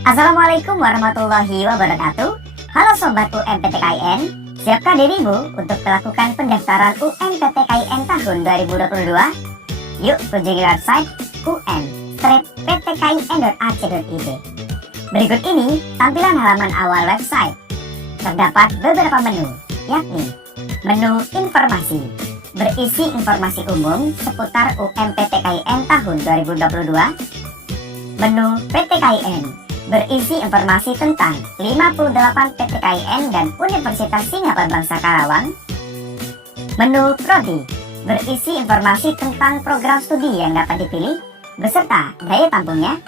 Assalamualaikum warahmatullahi wabarakatuh. Halo Sobat UMPTKIN, siapkah dirimu untuk melakukan pendaftaran UMPTKIN tahun 2022? Yuk kunjungi website um-ptkin.ac.id. Berikut ini tampilan halaman awal website. Terdapat beberapa menu, yakni menu informasi, berisi informasi umum seputar UMPTKIN tahun 2022. Menu PTKIN, berisi informasi tentang 58 PTKIN dan Universitas Singapura Bangsa Karawang. Menu Prodi, berisi informasi tentang program studi yang dapat dipilih beserta daya tampungnya.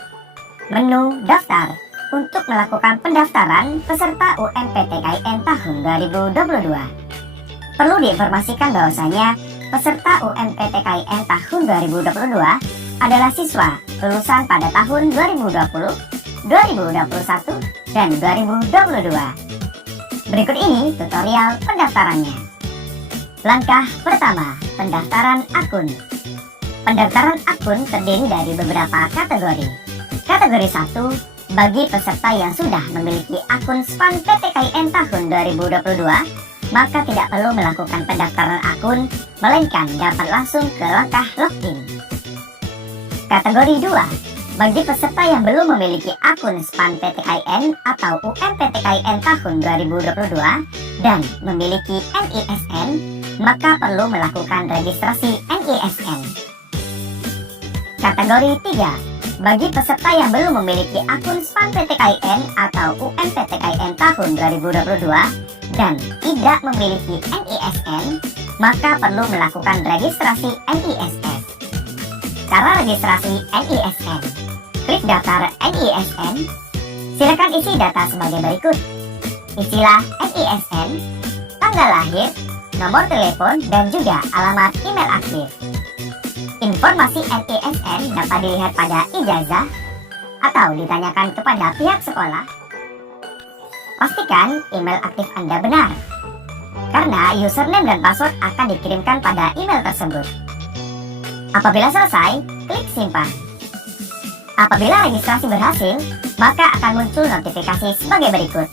Menu Daftar, untuk melakukan pendaftaran peserta UMPTKIN tahun 2022. Perlu diinformasikan bahwasanya peserta UMPTKIN tahun 2022 adalah siswa lulusan pada tahun 2020, 2021, dan 2022. Berikut ini tutorial pendaftarannya. Langkah pertama, pendaftaran akun. Pendaftaran akun terdiri dari beberapa kategori. Kategori 1, bagi peserta yang sudah memiliki akun SPAN PTKIN tahun 2022, maka tidak perlu melakukan pendaftaran akun, melainkan dapat langsung ke langkah login. Kategori 2, bagi peserta yang belum memiliki akun SPAN PTKIN atau UMPTKIN tahun 2022 dan memiliki NISN, maka perlu melakukan registrasi NISN. Kategori 3, bagi peserta yang belum memiliki akun SPAN PTKIN atau UMPTKIN tahun 2022 dan tidak memiliki NISN, maka perlu melakukan registrasi NISN. Cara registrasi NISN: klik daftar NISN, silakan isi data sebagai berikut. Isilah NISN, tanggal lahir, nomor telepon, dan juga alamat email aktif. Informasi NISN dapat dilihat pada ijazah atau ditanyakan kepada pihak sekolah. Pastikan email aktif Anda benar, karena username dan password akan dikirimkan pada email tersebut. Apabila selesai, klik simpan. Apabila registrasi berhasil, maka akan muncul notifikasi sebagai berikut.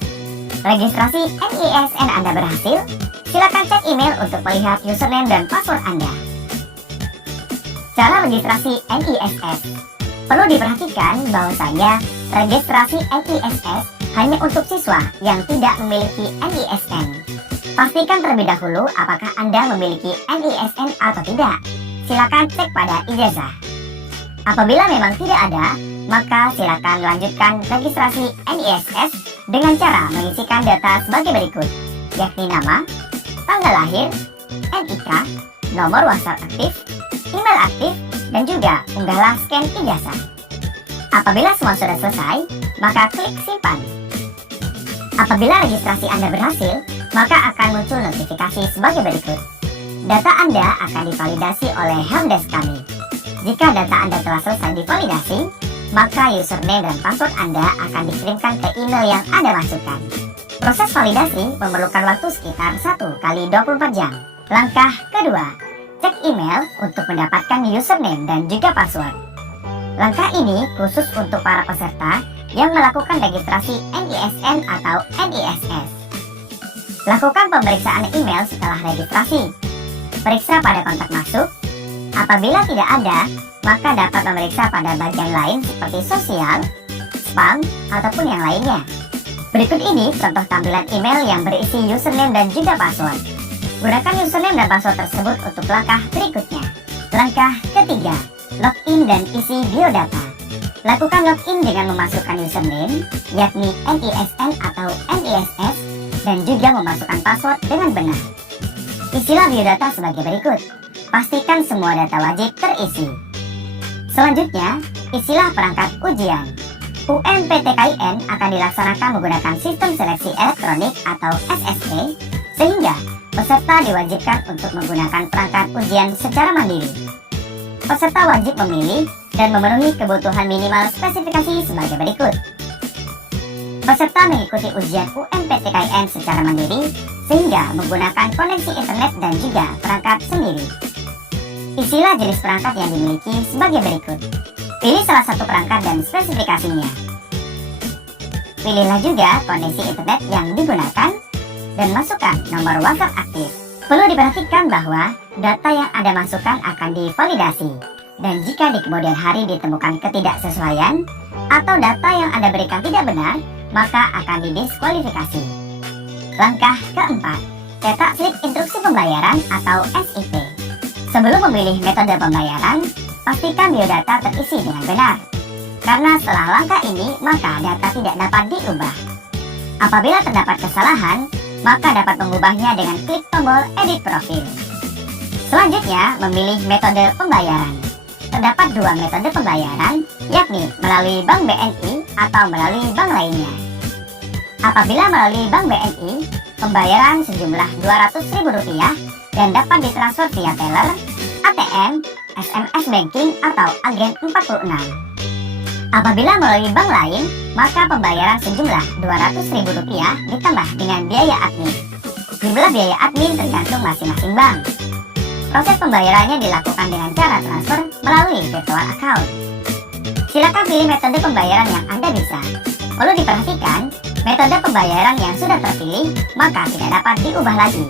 Registrasi NISN Anda berhasil, silakan cek email untuk melihat username dan password Anda. Cara registrasi NISS. Perlu diperhatikan bahwasanya registrasi NISS hanya untuk siswa yang tidak memiliki NISN. Pastikan terlebih dahulu apakah Anda memiliki NISN atau tidak. Silakan cek pada ijazah. Apabila memang tidak ada, maka silakan lanjutkan registrasi NISS dengan cara mengisikan data sebagai berikut, yakni nama, tanggal lahir, NIK, nomor WhatsApp aktif, email aktif, dan juga unggahlah scan ijazah. Apabila semua sudah selesai, maka klik simpan. Apabila registrasi Anda berhasil, maka akan muncul notifikasi sebagai berikut. Data Anda akan divalidasi oleh helpdesk kami. Jika data Anda telah selesai divalidasi, maka username dan password Anda akan dikirimkan ke email yang Anda masukkan. Proses validasi memerlukan waktu sekitar 1 kali 24 jam. Langkah kedua, cek email untuk mendapatkan username dan juga password. Langkah ini khusus untuk para peserta yang melakukan registrasi NISN atau NISS. Lakukan pemeriksaan email setelah registrasi. Periksa pada kontak masuk. Apabila tidak ada, maka dapat memeriksa pada bagian lain seperti sosial, spam, ataupun yang lainnya. Berikut ini contoh tampilan email yang berisi username dan juga password. Gunakan username dan password tersebut untuk langkah berikutnya. Langkah ketiga, login dan isi biodata. Lakukan login dengan memasukkan username, yakni NISN atau NISS, dan juga memasukkan password dengan benar. Isilah biodata sebagai berikut. Pastikan semua data wajib terisi. Selanjutnya, isilah perangkat ujian. UMPTKIN akan dilaksanakan menggunakan sistem seleksi elektronik atau SSE, sehingga peserta diwajibkan untuk menggunakan perangkat ujian secara mandiri. Peserta wajib memilih dan memenuhi kebutuhan minimal spesifikasi sebagai berikut. Peserta mengikuti ujian UMPTKIN secara mandiri, sehingga menggunakan koneksi internet dan juga perangkat sendiri. Isilah jenis perangkat yang dimiliki sebagai berikut. Pilih salah satu perangkat dan spesifikasinya. Pilihlah juga kondisi internet yang digunakan dan masukkan nomor WhatsApp aktif. Perlu diperhatikan bahwa data yang Anda masukkan akan divalidasi, dan jika di kemudian hari ditemukan ketidaksesuaian atau data yang Anda berikan tidak benar, maka akan didiskualifikasi. Langkah keempat, cetak slip instruksi pembayaran atau SIP. Sebelum memilih metode pembayaran, pastikan biodata terisi dengan benar. Karena setelah langkah ini, maka data tidak dapat diubah. Apabila terdapat kesalahan, maka dapat mengubahnya dengan klik tombol edit profil. Selanjutnya, memilih metode pembayaran. Terdapat dua metode pembayaran, yakni melalui Bank BNI atau melalui bank lainnya. Apabila melalui Bank BNI, pembayaran sejumlah Rp200.000 dan dapat ditransfer via teller, ATM, SMS banking atau agen 46. Apabila melalui bank lain, maka pembayaran sejumlah Rp200.000 ditambah dengan biaya admin. Jumlah biaya admin tergantung masing-masing bank. Proses pembayarannya dilakukan dengan cara transfer melalui virtual account. Silakan pilih metode pembayaran yang Anda bisa. Perlu diperhatikan, metode pembayaran yang sudah terpilih maka tidak dapat diubah lagi.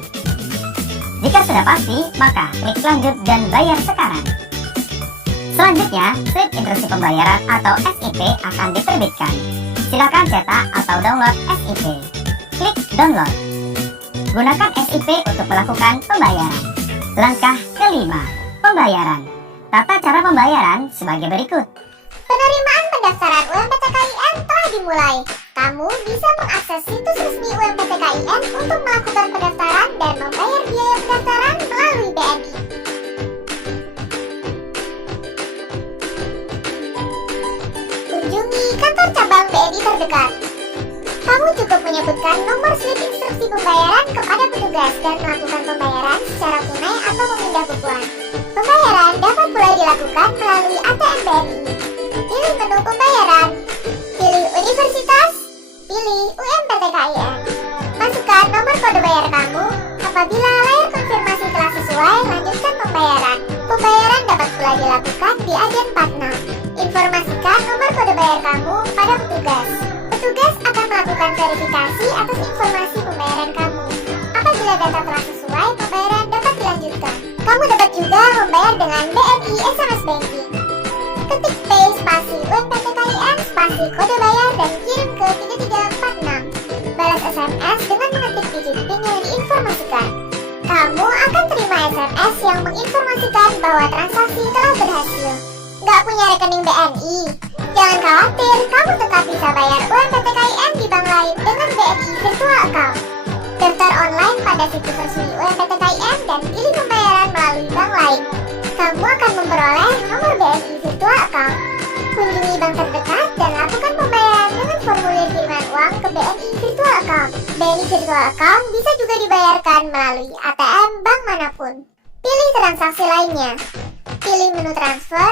Jika sudah pasti, maka klik lanjut dan bayar sekarang. Selanjutnya, slip instruksi pembayaran atau SIP akan diterbitkan. Silakan cetak atau download SIP. Klik download. Gunakan SIP untuk melakukan pembayaran. Langkah kelima, pembayaran. Tata cara pembayaran sebagai berikut. Penerimaan pendaftaran UMPTKIN telah dimulai. Kamu bisa mengakses situs resmi UMPTKIN untuk melakukan pendaftaran dan membayar biaya pendaftaran melalui BNI. Kunjungi kantor cabang BNI terdekat. Kamu cukup menyebutkan nomor slip instruksi pembayaran kepada petugas dan melakukan pembayaran secara tunai atau memindah bukuan. Pembayaran dapat pula dilakukan melalui ATM BNI. Pilih menu pembayaran. Pilih universitas. Pilih UMPTKIN. Masukkan nomor kode bayar kamu. Apabila layar konfirmasi telah sesuai, lanjutkan pembayaran. Pembayaran dapat pula dilakukan di agen 46. Informasikan nomor kode bayar kamu pada petugas. Petugas akan melakukan verifikasi atas informasi pembayaran kamu. Apabila data telah sesuai, pembayaran dapat dilanjutkan. Kamu dapat juga membayar dengan BNI SMS Banking. Ketik P spasi UMPTKIN spasi kode bayar dan kirim ke 3346. Balas SMS dengan mengetik digit PIN yang diinformasikan. Kamu akan terima SMS yang menginformasikan bahwa transaksi telah berhasil. Nggak punya rekening BNI? Jangan khawatir, kamu tetap bisa bayar UMPTKIN di bank lain dengan BNI Virtual Account. Daftar online pada situs resmi UMPTKIN dan pilih pembayaran melalui bank lain. Kamu akan memperoleh nomor BNI Virtual Account. Kunjungi bank terdekat dan lakukan pembayaran dengan formulir kiriman uang ke BNI Virtual Account. BNI Virtual Account bisa juga dibayarkan melalui ATM bank manapun. Pilih transaksi lainnya. Pilih menu transfer.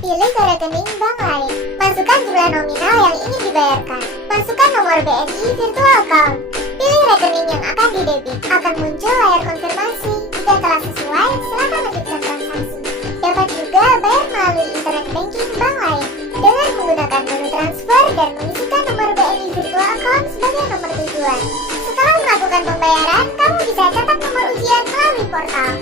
Pilih ke rekening bank lain. Masukkan jumlah nominal yang ingin dibayarkan. Masukkan nomor BNI Virtual Account. Pilih rekening yang akan didebit. Akan muncul layar konfirmasi. Jika telah sesuai, silakan lanjutkan transaksi. Dapat juga bayar melalui internet banking bank lain dengan menggunakan menu transfer dan mengisikan nomor BNI Virtual Account sebagai nomor tujuan. Setelah melakukan pembayaran, kamu bisa catat nomor ujian melalui portal.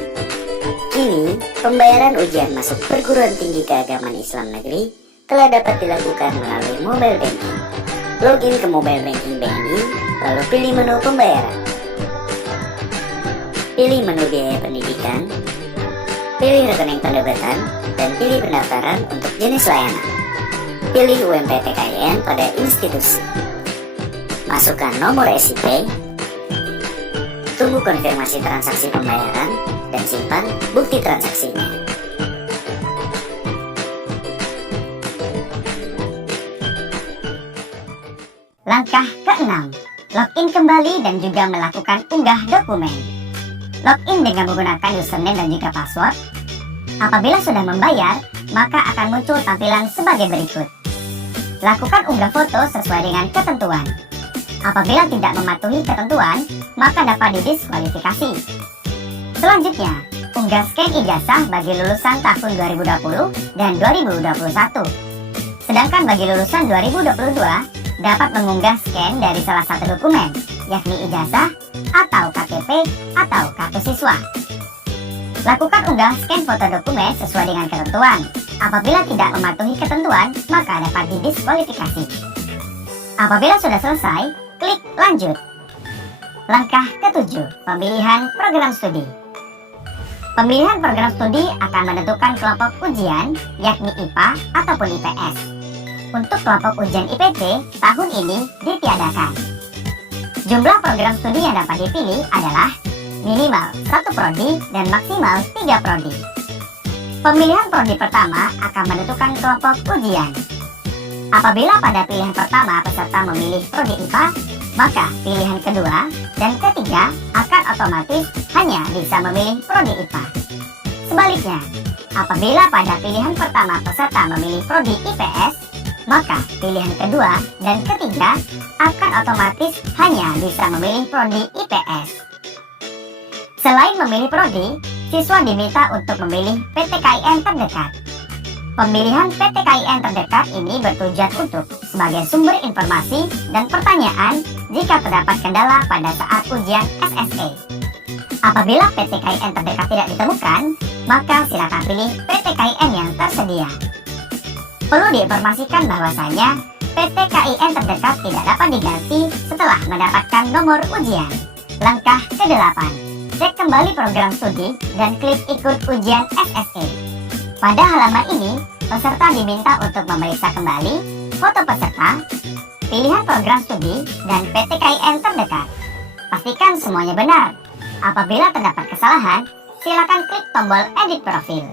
Kini, pembayaran ujian masuk perguruan tinggi keagamaan Islam negeri telah dapat dilakukan melalui mobile banking. Login ke mobile banking BNI, lalu pilih menu pembayaran. Pilih menu biaya pendidikan, pilih rekening pendebatan, dan pilih pendaftaran untuk jenis layanan. Pilih UMPTKIN pada institusi. Masukkan nomor SIP, tunggu konfirmasi transaksi pembayaran, dan simpan bukti transaksinya. Langkah ke-6, login kembali dan juga melakukan unggah dokumen. Login dengan menggunakan username dan juga password. Apabila sudah membayar, maka akan muncul tampilan sebagai berikut. Lakukan unggah foto sesuai dengan ketentuan. Apabila tidak mematuhi ketentuan, maka dapat didiskualifikasi. Selanjutnya, unggah scan ijazah bagi lulusan tahun 2020 dan 2021. Sedangkan bagi lulusan 2022, dapat mengunggah scan dari salah satu dokumen, yakni ijazah atau KTP atau kartu siswa. Lakukan unggah scan foto dokumen sesuai dengan ketentuan. Apabila tidak mematuhi ketentuan, maka dapat didiskualifikasi. Apabila sudah selesai, klik lanjut. Langkah ke-7, pemilihan program studi. Pemilihan program studi akan menentukan kelompok ujian, yakni IPA ataupun IPS. Untuk kelompok ujian IPT, tahun ini ditiadakan. Jumlah program studi yang dapat dipilih adalah minimal 1 prodi dan maksimal 3 prodi. Pemilihan prodi pertama akan menentukan kelompok ujian. Apabila pada pilihan pertama peserta memilih prodi IPA, maka pilihan kedua dan ketiga akan otomatis hanya bisa memilih prodi IPA. Sebaliknya, apabila pada pilihan pertama peserta memilih prodi IPS, maka pilihan kedua dan ketiga akan otomatis hanya bisa memilih prodi IPS. Selain memilih prodi, siswa diminta untuk memilih PTKIN terdekat. Pemilihan PTKIN terdekat ini bertujuan untuk sebagai sumber informasi dan pertanyaan jika terdapat kendala pada saat ujian SSE. Apabila PTKIN terdekat tidak ditemukan, maka silakan pilih PTKIN yang tersedia. Perlu diinformasikan bahwasanya PTKIN terdekat tidak dapat diganti setelah mendapatkan nomor ujian. Langkah ke-8, cek kembali program studi dan klik ikut ujian SSE. Pada halaman ini, peserta diminta untuk memeriksa kembali foto peserta, pilihan program studi, dan PTKIN terdekat. Pastikan semuanya benar. Apabila terdapat kesalahan, silakan klik tombol edit profil.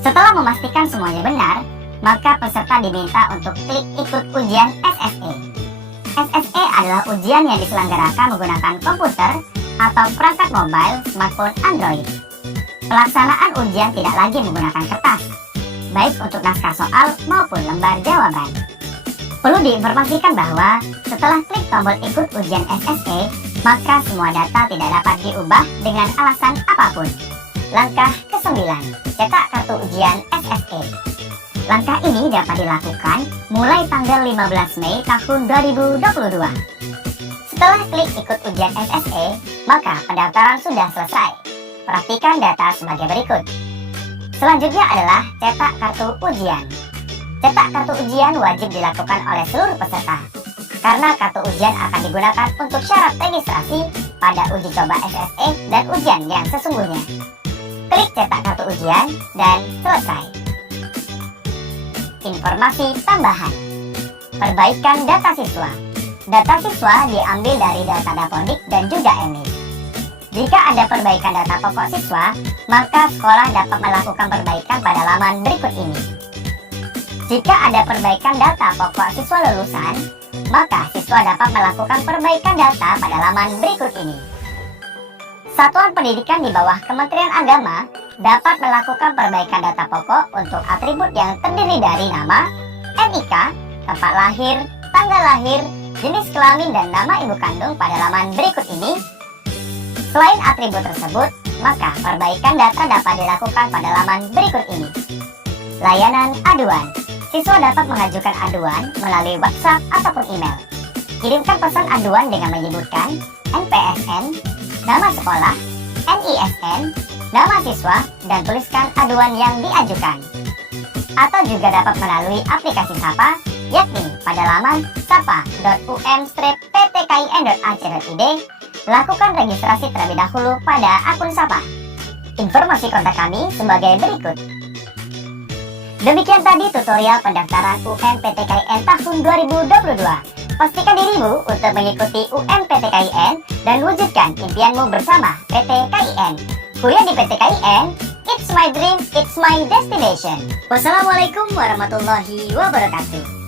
Setelah memastikan semuanya benar, maka peserta diminta untuk klik ikut ujian SSE. SSE adalah ujian yang diselenggarakan menggunakan komputer atau perangkat mobile smartphone Android. Pelaksanaan ujian tidak lagi menggunakan kertas, baik untuk naskah soal maupun lembar jawaban. Perlu diinformasikan bahwa setelah klik tombol ikut ujian SSE, maka semua data tidak dapat diubah dengan alasan apapun. Langkah ke-9, cetak kartu ujian SSE. Langkah ini dapat dilakukan mulai tanggal 15 Mei tahun 2022. Setelah klik ikut ujian SSE, maka pendaftaran sudah selesai. Perhatikan data sebagai berikut. Selanjutnya adalah cetak kartu ujian. Cetak kartu ujian wajib dilakukan oleh seluruh peserta, karena kartu ujian akan digunakan untuk syarat registrasi pada uji coba SSE dan ujian yang sesungguhnya. Klik cetak kartu ujian dan selesai. Informasi tambahan. Perbaikan data siswa. Data siswa diambil dari data Dapodik dan juga EMIS. Jika ada perbaikan data pokok siswa, maka sekolah dapat melakukan perbaikan pada laman berikut ini. Jika ada perbaikan data pokok siswa lulusan, maka siswa dapat melakukan perbaikan data pada laman berikut ini. Satuan pendidikan di bawah Kementerian Agama dapat melakukan perbaikan data pokok untuk atribut yang terdiri dari nama, NIK, tempat lahir, tanggal lahir, jenis kelamin, dan nama ibu kandung pada laman berikut ini. Selain atribut tersebut, maka perbaikan data dapat dilakukan pada laman berikut ini. Layanan aduan. Siswa dapat mengajukan aduan melalui WhatsApp ataupun email. Kirimkan pesan aduan dengan menyebutkan NPSN, nama sekolah, NISN, nama siswa, dan tuliskan aduan yang diajukan. Atau juga dapat melalui aplikasi Sapa, yakni pada laman sapa.um-ptkin.ac.id. Lakukan registrasi terlebih dahulu pada akun Sapa. Informasi kontak kami sebagai berikut. Demikian tadi tutorial pendaftaran UMPTKIN tahun 2022. Pastikan dirimu untuk mengikuti UMPTKIN dan wujudkan impianmu bersama PTKIN. Kuliah di PTKIN, it's my dream, it's my destination. Wassalamualaikum warahmatullahi wabarakatuh.